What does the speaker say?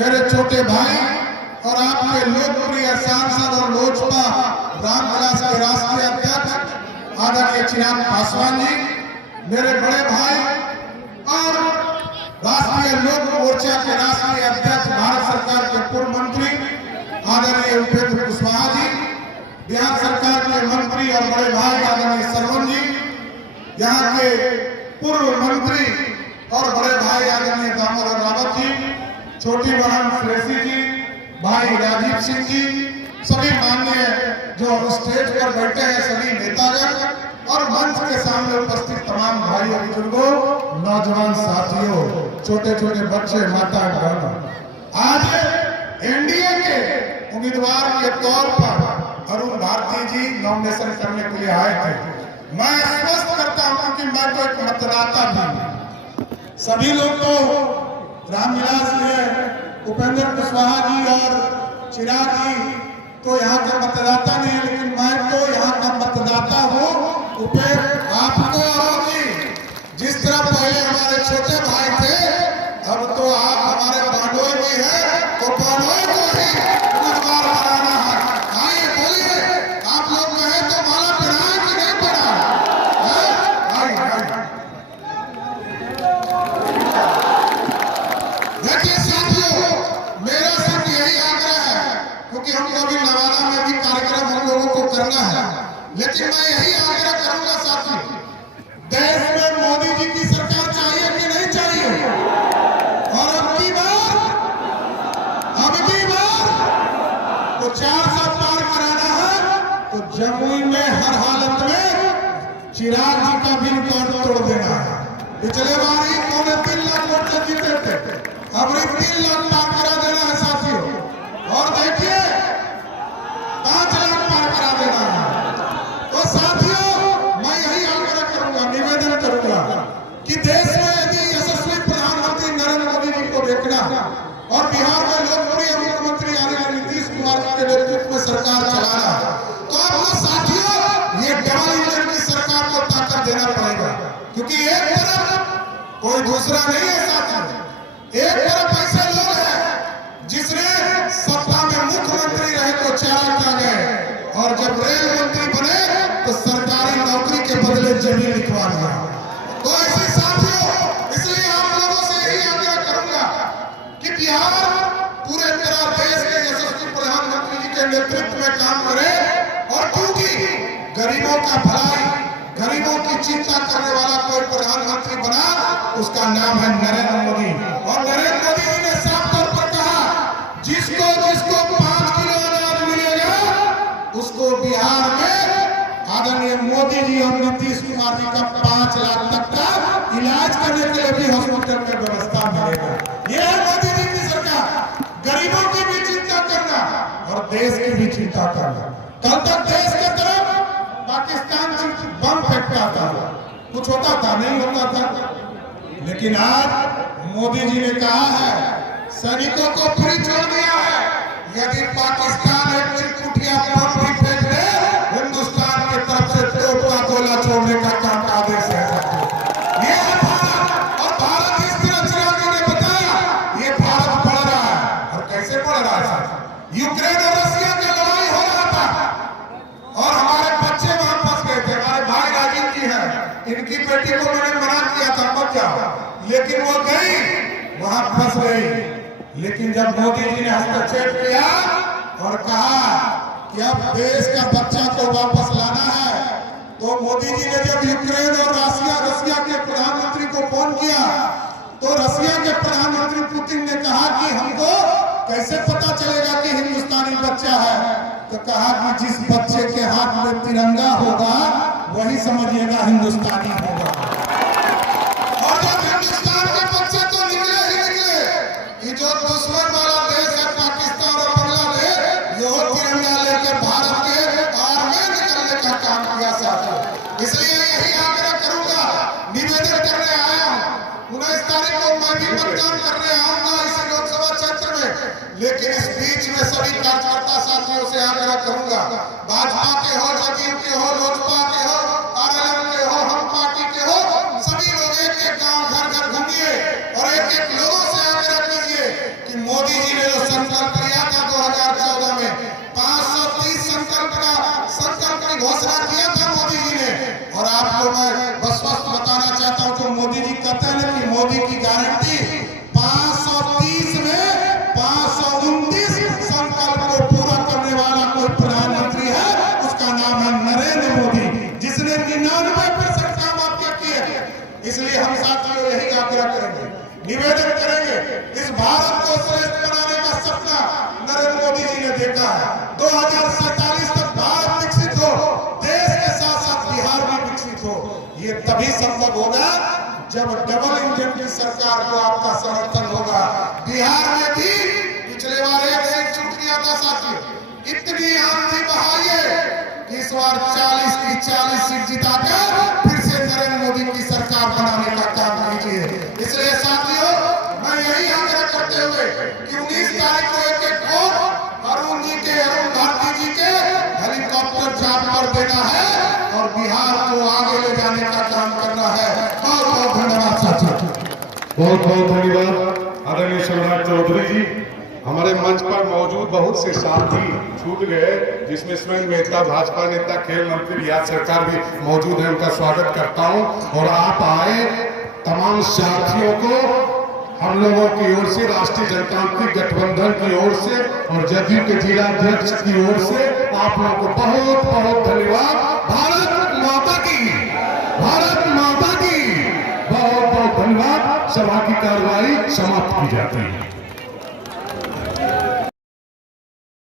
मेरे छोटे भाई और आपके लोकप्रिय सांसद और लोजपा रामविलास के राष्ट्रीय अध्यक्ष आदरणीय चिराग पासवान जी, मेरे बड़े भाई और राष्ट्रीय लोक मोर्चा के राष्ट्रीय अध्यक्ष भारत सरकार के पूर्व मंत्री आदरणीय उपेंद्र कुशवाहा जी, बिहार सरकार के मंत्री और बड़े भाई आदरणीय सरवन जी, यहाँ के पूर्व मंत्री और बड़े भाई आदरणीय दामोदर रावत जी, छोटी बहन श्रेषी जी, भाई राजीव सिंह जी, सभी माननीय जो स्टेज पर बैठे हैं सभी नेतागण और मंच के सामने उपस्थित तमाम भाइयों बुजुर्गों, नौजवान साथियों, छोटे छोटे बच्चे, माता बहन, आज एनडीए के उम्मीदवार के तौर पर अरुण भारती जी नॉमिनेशन करने के लिए आए थे। मैं स्पष्ट करता हूं कि मैं तो एक मतदाता भी, सभी लोग तो रामविलास ने उपेंद्र कुशवाहा जी और चिराग जी तो यहाँ का मतदाता नहीं है, लेकिन मैं तो यहाँ का मतदाता हूँ। उपेंद्र आपको जी, जिस तरह पहले हमारे छोटे भाई थे, अब तो आप हमारे बांडोई भी हैं, तो बांडोई को ही उम्मीदवार बनाना है। आइए बोलिए, आप लोग कहें तो माला पहनाए कि नहीं पहनाए? देखिए साथियों, मेरा सिर्फ यही आग्रह है, क्योंकि हमको अभी नवादा में भी कार्यक्रम हम लोगों को करना है, लेकिन मैं यही आग्रह करूंगा साथियों, देश में मोदी जी की सरकार चाहिए कि नहीं चाहिए? और अब की बार तो 400 पार कराना है, तो जमुई में हर हालत में चिराग जी का भी रिकॉर्ड तोड़ देना है। पिछले बार ही 3.5 लाख वोट से जीते थे, अब 3 लाख पार करा देना है साथियों, और देखिए 5 लाख पार करा देना है। तो साथियों, मैं यही आग्रह करूंगा, निवेदन करूंगा कि देश में यदि यशस्वी प्रधानमंत्री नरेंद्र मोदी जी को देखना और बिहार में लोकप्रिय मुख्यमंत्री आदरणीय नीतीश कुमार के नेतृत्व में सरकार चलाना, तो आपको साथियों ये डबल इंजन की सरकार को ताकत देना पड़ेगा, क्योंकि एक तरफ कोई दूसरा नहीं है साथियों, एक तरफ ऐसे लोग हैं जिसने सत्ता में मुख्यमंत्री रहे तो 4 आ गए, और जब रेल मंत्री बने तो सरकारी नौकरी के बदले जमीन लिखवा दिया। तो ऐसे साथियों, इसलिए आप लोगों से यही आग्रह करूंगा कि बिहार पूरे तरह देश के यशस्वी प्रधानमंत्री जी के नेतृत्व में काम करे, और क्योंकि गरीबों का भलाई, गरीबों की चिंता करने वाला कोई प्रधानमंत्री बना, उसका नाम है नरेंद्र मोदी। और नरेंद्र मोदी जी ने साफ तौर पर कहा, जिसको 5 किलो अनाज मिलेगा, उसको बिहार में आदरणीय मोदी जी और नीतीश कुमार जी का 5 लाख तक का इलाज करने के लिए भी हॉस्पिटल में व्यवस्था मिलेगा। यह है मोदी जी की सरकार, गरीबों की भी चिंता करना और देश की भी चिंता करना। कल तक देश के तरफ पाकिस्तान बम फेंकता था, कुछ होता था नहीं होता था, लेकिन आज मोदी जी ने कहा है, सैनिकों को फ्री छोड़ दिया है, यदि पाकिस्तान एक चिरकुटिया बम भी फेंक दे, हिंदुस्तान की तरफ से तोप का गोला छोड़ने का काम आदेश है। ये भारत, और भारत इस तरह चिराग जी ने बताया, ये भारत बढ़ रहा है। और कैसे बढ़ रहा है? यूक्रेन और रशिया की लड़ाई हो रहा था और हमारे बच्चे वहां फंस गए थे। हमारे भाई राजीव जी हैं, इनकी बेटी को मैंने मना किया था मत जाओ, लेकिन वो गई, वहां फंस गई। लेकिन जब मोदी जी ने हस्तक्षेप किया और कहा कि अब देश का बच्चा को वापस लाना है, तो मोदी जी ने जब यूक्रेन और रशिया के प्रधानमंत्री को फोन किया, तो रशिया के प्रधानमंत्री पुतिन ने कहा कि हमको कैसे पता चलेगा कि हिंदुस्तानी बच्चा है? तो कहा कि जिस बच्चे के हाथ में तिरंगा होगा वही समझिएगा हिंदुस्तानी होगा। और जब हिंदुस्तान के बच्चे तो निकले ही निकले, ये जो दुश्मन वाला देश है पाकिस्तान और बांग्लादेश, यो तिरंगा लेकर भारत के आर में निकलने का काम किया साथियों। इसलिए यही आग्रह करूंगा, निवेदन करने आया हूं, 19 तारीख को मैं भी मतदान करने आऊंगा इस लोकसभा क्षेत्र में, लेकिन इस बीच में सभी कार्यकर्ता साथियों से आग्रह करूंगा, भाजपा के हो, जदयू के हो, लोजपा के हो, आरएलएम के हो, हम पार्टी के हो, सभी लोग एक-एक गांव घर घर घूमिए और एक-एक लोगों से आग्रह कीजिए कि मोदी जी आपको मैं बस बताना चाहता हूं, जो मोदी जी कहते हैं ना कि मोदी की गारंटी 530 में 529 संकल्प को पूरा करने वाला कोई प्रधानमंत्री है, उसका नाम है नरेंद्र मोदी, जिसने 99% काम आपके किए। इसलिए हम साथियों यही आग्रह करेंगे, निवेदन करेंगे, इस भारत को श्रेष्ठ बनाने का सपना नरेंद्र मोदी जी ने देखा है। 2047 तक भारत विकसित हो, देश के साथ साथ बिहार भी विकसित हो। ये तभी संभव होगा जब डबल इंजन की सरकार को आपका समर्थन होगा। बिहार में भी पिछले बार एक सीट छूट गया था साथियों, इतनी आंधी बहाइए कि इस बार 40 की 40 सीट जिताकर फिर से नरेंद्र मोदी की सरकार बनाने का काम कीजिए। इसलिए साथियों, मैं यही आग्रह करते हुए कि 19 तारीख को एक वोट अरुण जी के, अरुण भारती जी के हेलीकॉप्टर चाप पर देना है और बिहार को आगे ले जाने का काम करना है। बहुत बहुत धन्यवाद साथियों। बहुत बहुत धन्यवाद आदरणीय शिवराज चौधरी जी। हमारे मंच पर मौजूद बहुत से साथी छूट गए, जिसमें स्वयं नेता, भाजपा नेता, खेल मंत्री रियाज सरकार भी मौजूद है, उनका स्वागत करता हूं। और आप आए तमाम साथियों को हम लोगों की ओर से, राष्ट्रीय जनतांत्रिक गठबंधन की ओर से और जदयू के जिला अध्यक्ष की ओर से आप लोगों को बहुत बहुत धन्यवाद। भारत माता की, भारत माता की बहुत बहुत धन्यवाद। सभा की कार्रवाई समाप्त की जाती है।